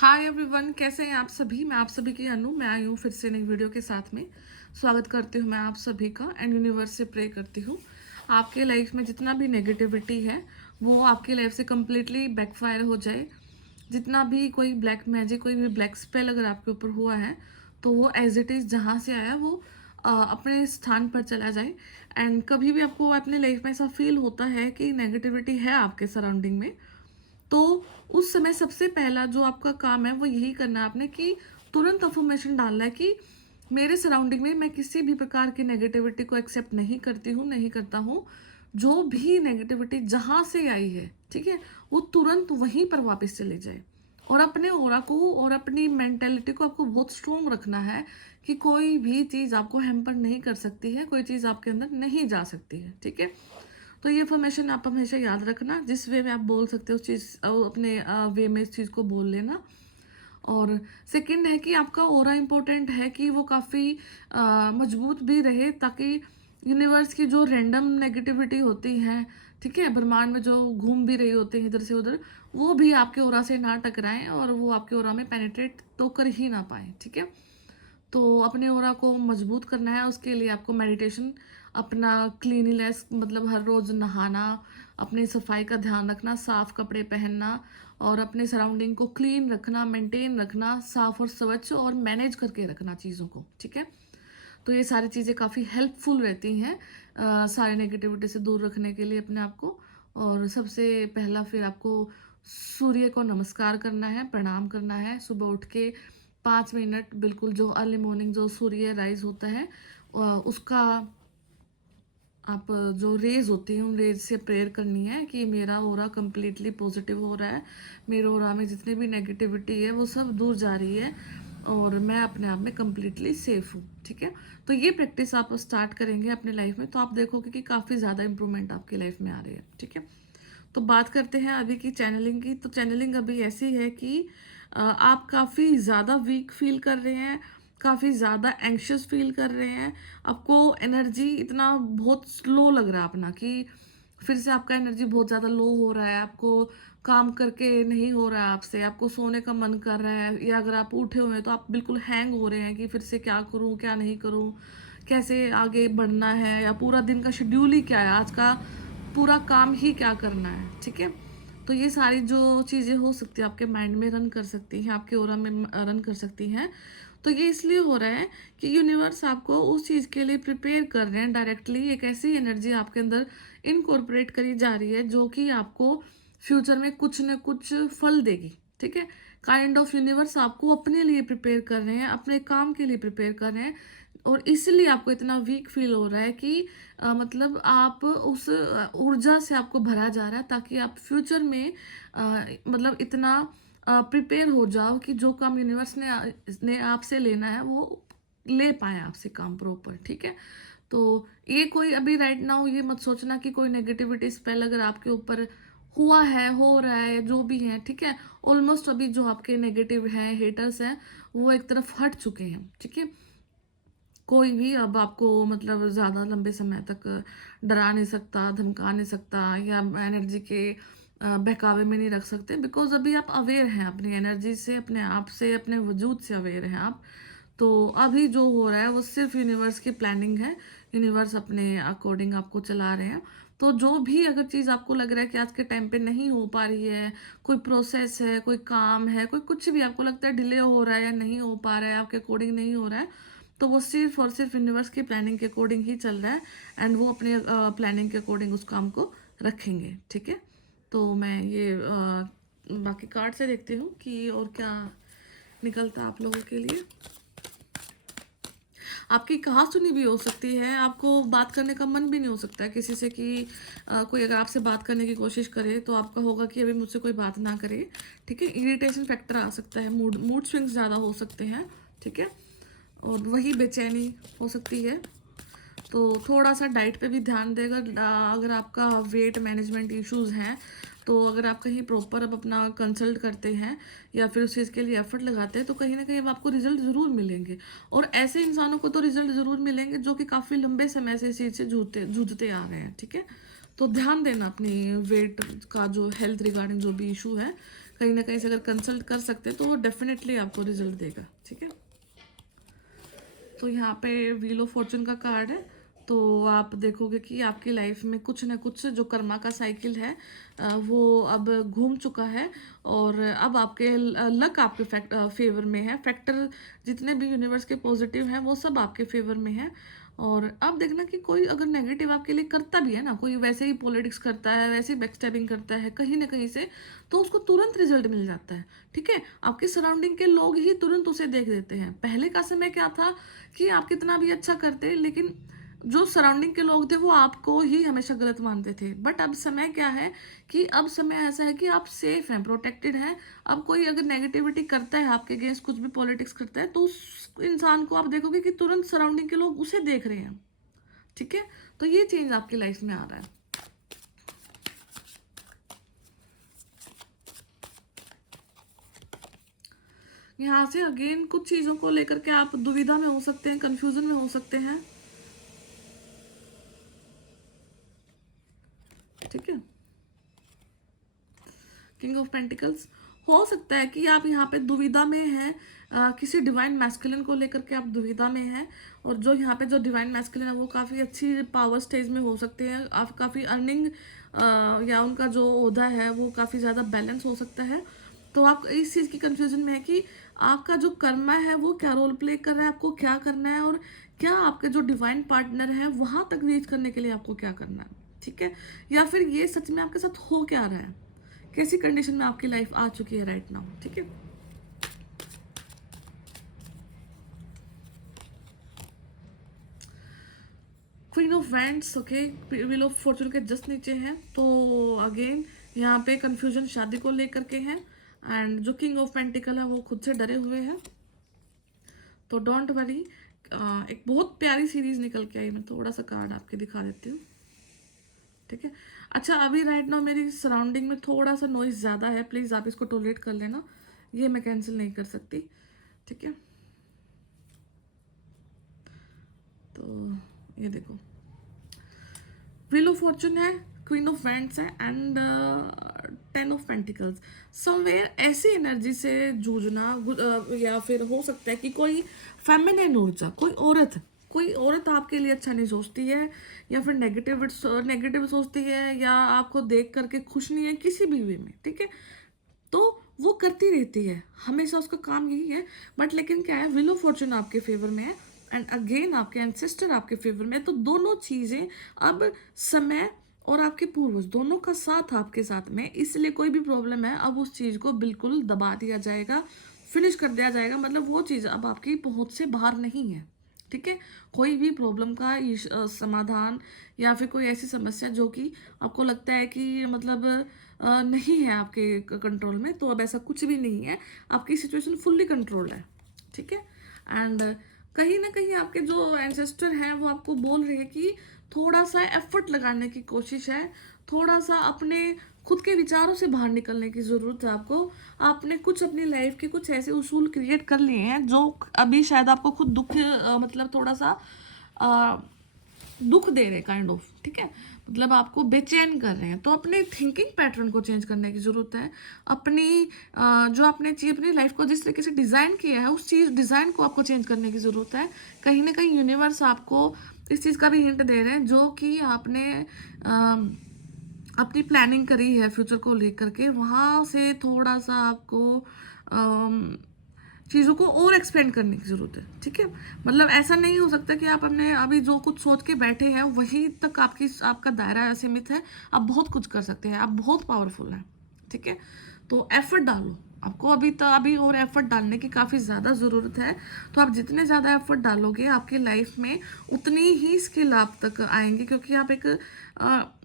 Hi everyone, कैसे हैं आप सभी। मैं आप सभी की अनु, मैं आई हूँ फिर से नई वीडियो के साथ में। स्वागत करती हूँ मैं आप सभी का एंड यूनिवर्स से प्रे करती हूँ आपके लाइफ में जितना भी नेगेटिविटी है वो आपकी लाइफ से कम्प्लीटली बैकफायर हो जाए। जितना भी कोई ब्लैक मैजिक, कोई भी ब्लैक स्पेल अगर आपके ऊपर हुआ है तो वो एज इट इज़ जहाँ से आया वो अपने स्थान पर चला जाए। एंड कभी भी आपको अपने लाइफ में ऐसा फील होता है कि नेगेटिविटी है आपके सराउंडिंग में, तो उस समय सबसे पहला जो आपका काम है वो यही करना है आपने कि तुरंत अफर्मेशन डालना है कि मेरे सराउंडिंग में मैं किसी भी प्रकार की नेगेटिविटी को एक्सेप्ट नहीं करती हूँ, नहीं करता हूँ। जो भी नेगेटिविटी जहाँ से आई है, ठीक है, वो तुरंत वहीं पर वापस चले जाए। और अपने ऑरा को और अपनी मेंटेलिटी को आपको बहुत स्ट्रोंग रखना है कि कोई भी चीज़ आपको हैम्पर नहीं कर सकती है, कोई चीज़ आपके अंदर नहीं जा सकती है, ठीक है। तो ये इन्फॉर्मेशन आप हमेशा याद रखना। जिस वे में आप बोल सकते हो उस चीज़ अपने वे में इस चीज़ को बोल लेना। और सेकंड है कि आपका ऑरा इम्पोर्टेंट है कि वो काफ़ी मजबूत भी रहे, ताकि यूनिवर्स की जो रैंडम नेगेटिविटी होती है, ठीक है, ब्रह्मांड में जो घूम भी रही होती है इधर से उधर, वो भी आपके ऑरा से ना टकराएं और वो आपके ऑरा में पेनिट्रेट तो कर ही ना पाए, ठीक है। तो अपने ऑरा को मजबूत करना है, उसके लिए आपको मेडिटेशन, अपना क्लीनिनेस मतलब हर रोज़ नहाना, अपनी सफाई का ध्यान रखना, साफ कपड़े पहनना और अपने सराउंडिंग को क्लीन रखना, मेंटेन रखना, साफ और स्वच्छ और मैनेज करके रखना चीज़ों को, ठीक है। तो ये सारी चीज़ें काफ़ी हेल्पफुल रहती हैं सारे नेगेटिविटी से दूर रखने के लिए अपने आप को। और सबसे पहला फिर आपको सूर्य को नमस्कार करना है, प्रणाम करना है। सुबह उठ के 5 मिनट बिल्कुल जो अर्ली मॉर्निंग जो सूर्य राइज होता है उसका आप जो रेज होती हैं उन रेज से प्रेयर करनी है कि मेरा ऑरा कम्प्लीटली पॉजिटिव हो रहा है, मेरे ऑरा में जितनी भी नेगेटिविटी है वो सब दूर जा रही है और मैं अपने आप में कम्प्लीटली सेफ हूँ, ठीक है। तो ये प्रैक्टिस आप स्टार्ट करेंगे अपने लाइफ में तो आप देखोगे कि काफ़ी ज़्यादा इंप्रूवमेंट आपकी लाइफ में आ रही है, ठीक है। तो बात करते हैं अभी की चैनलिंग की। तो चैनलिंग अभी ऐसी है कि आप काफ़ी ज़्यादा वीक फील कर रहे हैं, काफ़ी ज़्यादा एंग्शियस फील कर रहे हैं, आपको एनर्जी इतना बहुत स्लो लग रहा है अपना कि फिर से आपका एनर्जी बहुत ज़्यादा लो हो रहा है, आपको काम करके नहीं हो रहा है आपसे, आपको सोने का मन कर रहा है, या अगर आप उठे हुए हैं तो आप बिल्कुल हैंग हो रहे हैं कि फिर से क्या करूं क्या नहीं करूं, कैसे आगे बढ़ना है, या पूरा दिन का शेड्यूल ही क्या है, आज का पूरा काम ही क्या करना है, ठीक है। तो ये सारी जो चीज़ें हो सकती है आपके माइंड में रन कर सकती हैं, आपके ओरा में रन कर सकती हैं। तो ये इसलिए हो रहा है कि यूनिवर्स आपको उस चीज़ के लिए प्रिपेयर कर रहे हैं डायरेक्टली। एक ऐसी एनर्जी आपके अंदर इनकॉर्पोरेट करी जा रही है जो कि आपको फ्यूचर में कुछ न कुछ फल देगी, ठीक है। काइंड ऑफ यूनिवर्स आपको अपने लिए प्रिपेयर कर रहे हैं, अपने काम के लिए प्रिपेयर कर रहे हैं। और इसलिए आपको इतना वीक फील हो रहा है कि मतलब आप उस ऊर्जा से आपको भरा जा रहा है ताकि आप फ्यूचर में मतलब इतना प्रिपेयर हो जाओ कि जो काम यूनिवर्स ने आपसे लेना है वो ले पाए आपसे काम प्रॉपर, ठीक है। तो ये कोई अभी राइट नाउ ये मत सोचना कि कोई नेगेटिविटी स्पेल अगर आपके ऊपर हुआ है, हो रहा है, जो भी है, ठीक है। ऑलमोस्ट अभी जो आपके नेगेटिव हैं, हेटर्स हैं, वो एक तरफ हट चुके हैं, ठीक है। कोई भी अब आपको मतलब ज़्यादा लंबे समय तक डरा नहीं सकता, धमका नहीं सकता, या एनर्जी के बहकावे में नहीं रख सकते, बिकॉज अभी आप अवेयर हैं अपनी एनर्जी से, अपने आप से, अपने वजूद से अवेयर हैं आप। तो अभी जो हो रहा है वो सिर्फ यूनिवर्स की प्लानिंग है, यूनिवर्स अपने अकॉर्डिंग आपको चला रहे हैं। तो जो भी अगर चीज़ आपको लग रहा है कि आज के टाइम पे नहीं हो पा रही है, कोई प्रोसेस है, कोई काम है, कोई कुछ भी आपको लगता है डिले हो रहा है या नहीं हो पा रहा है, आपके अकॉर्डिंग नहीं हो रहा है, तो वो सिर्फ और सिर्फ यूनिवर्स की प्लानिंग के अकॉर्डिंग ही चल रहा है। एंड वो अपने प्लानिंग के अकॉर्डिंग उस काम को रखेंगे, ठीक है। तो मैं ये बाकी कार्ड से देखती हूँ कि और क्या निकलता है आप लोगों के लिए। आपकी कहा सुनी भी हो सकती है, आपको बात करने का मन भी नहीं हो सकता है किसी से कि कोई अगर आपसे बात करने की कोशिश करे तो आपका होगा कि अभी मुझसे कोई बात ना करे, ठीक है। इरिटेशन फैक्टर आ सकता है, मूड मूड स्विंग्स ज़्यादा हो सकते हैं, ठीक है। और वही बेचैनी हो सकती है। तो थोड़ा सा डाइट पे भी ध्यान देगा। अगर आपका वेट मैनेजमेंट इश्यूज हैं तो अगर आप कहीं प्रॉपर अब अपना कंसल्ट करते हैं या फिर उस चीज़ के लिए एफर्ट लगाते हैं तो कहीं ना कहीं अब आपको रिजल्ट ज़रूर मिलेंगे। और ऐसे इंसानों को तो रिजल्ट ज़रूर मिलेंगे जो कि काफ़ी लंबे समय से इस चीज़ से जूझते आ रहे हैं, ठीक है। तो ध्यान देना अपनी वेट का, जो हेल्थ रिगार्डिंग जो भी इशू है, कहीं ना कहीं से अगर कंसल्ट कर सकते हैं तो वो डेफिनेटली आपको रिजल्ट देगा। ठीक है, तो यहाँ पे व्हील ऑफ फॉर्चून का कार्ड है। तो आप देखोगे कि आपकी लाइफ में कुछ ना कुछ जो कर्मा का साइकिल है वो अब घूम चुका है, और अब आपके लक आपके फेवर में है। फैक्टर जितने भी यूनिवर्स के पॉजिटिव हैं वो सब आपके फेवर में है। और अब देखना कि कोई अगर नेगेटिव आपके लिए करता भी है ना, कोई वैसे ही पॉलिटिक्स करता है, वैसे ही बैकस्टैबिंग करता है कहीं ना कहीं से, तो उसको तुरंत रिजल्ट मिल जाता है। ठीक है, आपके सराउंडिंग के लोग ही तुरंत उसे देख देते हैं। पहले का समय क्या था कि आप कितना भी अच्छा करते लेकिन जो सराउंडिंग के लोग थे वो आपको ही हमेशा गलत मानते थे। बट अब समय क्या है कि अब समय ऐसा है कि आप सेफ हैं, प्रोटेक्टेड हैं। अब कोई अगर नेगेटिविटी करता है आपके अगेंस्ट, कुछ भी पॉलिटिक्स करता है, तो उस इंसान को आप देखोगे कि तुरंत सराउंडिंग के लोग उसे देख रहे हैं। ठीक है, तो ये चेंज आपकी लाइफ में आ रहा है। यहाँ से अगेन कुछ चीजों को लेकर के आप दुविधा में हो सकते हैं, कंफ्यूजन में हो सकते हैं। ठीक है, किंग ऑफ पेंटिकल्स, हो सकता है कि आप यहाँ पे दुविधा में हैं, किसी डिवाइन मैस्कुलिन को लेकर के आप दुविधा में हैं। और जो यहाँ पे जो डिवाइन मैस्कुलिन है वो काफ़ी अच्छी पावर स्टेज में हो सकते हैं, आप काफ़ी अर्निंग या उनका जो ओहदा है वो काफ़ी ज़्यादा बैलेंस हो सकता है। तो आप इस चीज़ की कंफ्यूजन में है कि आपका जो कर्मा है वो क्या रोल प्ले कर रहा है, आपको क्या करना है, और क्या आपके जो डिवाइन पार्टनर है वहां तक रीच करने के लिए आपको क्या करना है। ठीक है, या फिर ये सच में आपके साथ हो क्या रहा है, कैसी कंडीशन में आपकी लाइफ आ चुकी है राइट नाउ। ठीक है, queen of wands, okay, wheel of Fortune के जस्ट नीचे हैं। तो अगेन यहाँ पे कंफ्यूजन शादी को लेकर के हैं, एंड जो किंग ऑफ पेंटिकल है वो खुद से डरे हुए हैं। तो डोंट वरी, एक बहुत प्यारी सीरीज निकल के आई। मैं थोड़ा सा कार्ड आपके दिखा देती हूँ। ठीक है, अच्छा अभी राइट नाउ मेरी सराउंडिंग में थोड़ा सा नॉइज ज़्यादा है, प्लीज़ आप इसको टॉलरेट कर लेना, ये मैं कैंसिल नहीं कर सकती। ठीक है, तो ये देखो, व्हील ऑफ फॉर्चून है, क्वीन ऑफ वैंड्स है, एंड 10 ऑफ पेंटिकल्स। समवेयर ऐसी एनर्जी से जूझना, या फिर हो सकता है कि कोई फेमिनिन ऊर्जा, कोई औरत आपके लिए अच्छा नहीं सोचती है, या फिर नेगेटिव सोचती है, या आपको देख करके खुश नहीं है किसी भी वे में। ठीक है, तो वो करती रहती है, हमेशा उसका काम यही है। बट लेकिन क्या है, व्हील ऑफ फॉर्चून आपके फेवर में है, एंड अगेन आपके एंसेस्टर आपके फेवर में है। तो दोनों चीजें अब समय और आपके पूर्वज दोनों का साथ आपके साथ में, इसलिए कोई भी प्रॉब्लम है अब उस चीज को बिल्कुल दबा दिया जाएगा, फिनिश कर दिया जाएगा। मतलब वो चीज अब आपकी पहुंच से बाहर नहीं है। ठीक है, कोई भी प्रॉब्लम का समाधान, या फिर कोई ऐसी समस्या जो कि आपको लगता है कि मतलब नहीं है आपके कंट्रोल में, तो अब ऐसा कुछ भी नहीं है, आपकी सिचुएशन फुल्ली कंट्रोल्ड है। ठीक है, एंड कहीं ना कहीं आपके जो एंसेस्टर हैं वो आपको बोल रहे हैं कि थोड़ा सा एफर्ट लगाने की कोशिश है, थोड़ा सा अपने खुद के विचारों से बाहर निकलने की ज़रूरत है आपको। आपने कुछ अपनी लाइफ के कुछ ऐसे उसूल क्रिएट कर लिए हैं जो अभी शायद आपको खुद दुख मतलब थोड़ा सा दुख दे रहे हैं काइंड ऑफ। ठीक है, मतलब आपको बेचैन कर रहे हैं। तो अपने थिंकिंग पैटर्न को चेंज करने की ज़रूरत है। अपनी जो आपने चीज अपनी लाइफ को जिस तरीके से डिज़ाइन किया है उस चीज़ डिज़ाइन को आपको चेंज करने की ज़रूरत है। कहीं ना कहीं यूनिवर्स आपको इस चीज़ का भी हिंट दे रहे हैं, जो कि आपने अपनी प्लानिंग करी है फ्यूचर को लेकर के, वहाँ से थोड़ा सा आपको चीज़ों को और एक्सपेंड करने की ज़रूरत है। ठीक है, मतलब ऐसा नहीं हो सकता कि आप अपने अभी जो कुछ सोच के बैठे हैं वही तक आपका दायरा सीमित है। आप बहुत कुछ कर सकते हैं, आप बहुत पावरफुल हैं। ठीक है, तो एफर्ट डालो, आपको अभी और एफर्ट डालने की काफ़ी ज़्यादा ज़रूरत है। तो आप जितने ज़्यादा एफर्ट डालोगे आपकी लाइफ में उतनी ही स्किल आप तक आएंगे, क्योंकि आप एक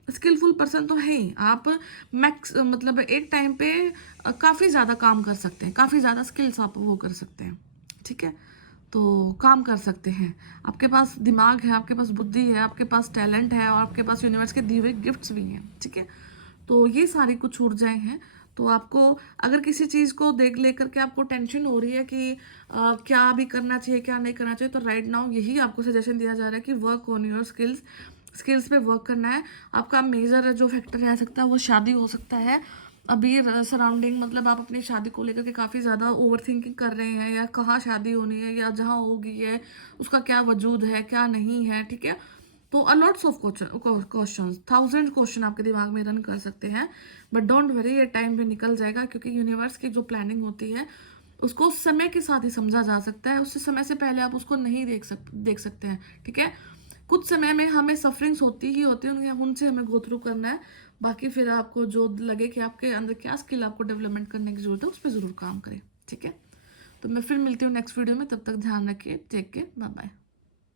स्किलफुल पर्सन तो है ही। आप मैक्स मतलब एक टाइम पे काफ़ी ज़्यादा काम कर सकते हैं, काफ़ी ज़्यादा स्किल्स आप वो कर सकते हैं। ठीक है, तो काम कर सकते हैं, आपके पास दिमाग है, आपके पास बुद्धि है, आपके पास टैलेंट है, और आपके पास यूनिवर्स के दिए हुए गिफ्ट्स भी हैं। ठीक है, तो ये सारी कुछ ऊर्जाएं हैं। तो आपको अगर किसी चीज़ को देख लेकर के आपको टेंशन हो रही है कि क्या अभी करना चाहिए क्या नहीं करना चाहिए, तो राइट नाउ यही आपको सजेशन दिया जा रहा है कि वर्क ऑन योर स्किल्स पे वर्क करना है। आपका मेजर जो फैक्टर रह सकता है वो शादी हो सकता है, अभी सराउंडिंग मतलब आप अपनी शादी को लेकर के काफ़ी ज़्यादा ओवर थिंकिंग कर रहे हैं, या कहाँ शादी होनी है या जहाँ होगी है उसका क्या वजूद है क्या नहीं है, ठीक है। तो a lots of question, thousand question आपके दिमाग में रन कर सकते हैं, बट डोंट वरी, ये टाइम भी निकल जाएगा, क्योंकि यूनिवर्स की जो प्लानिंग होती है उसको समय के साथ ही समझा जा सकता है, उससे समय से पहले आप उसको नहीं देख सकते हैं, ठीक है। कुछ समय में हमें सफरिंग्स होती ही होती हैं, उनसे हमें गो थ्रू करना है। बाकी फिर आपको जो लगे कि आपके अंदर क्या स्किल आपको डेवलपमेंट करने की जरूरत है उस पर ज़रूर काम करें, ठीक है। तो मैं फिर मिलती हूँ नेक्स्ट वीडियो में, तब तक ध्यान रखिए, टेक केयर, बाय बाय।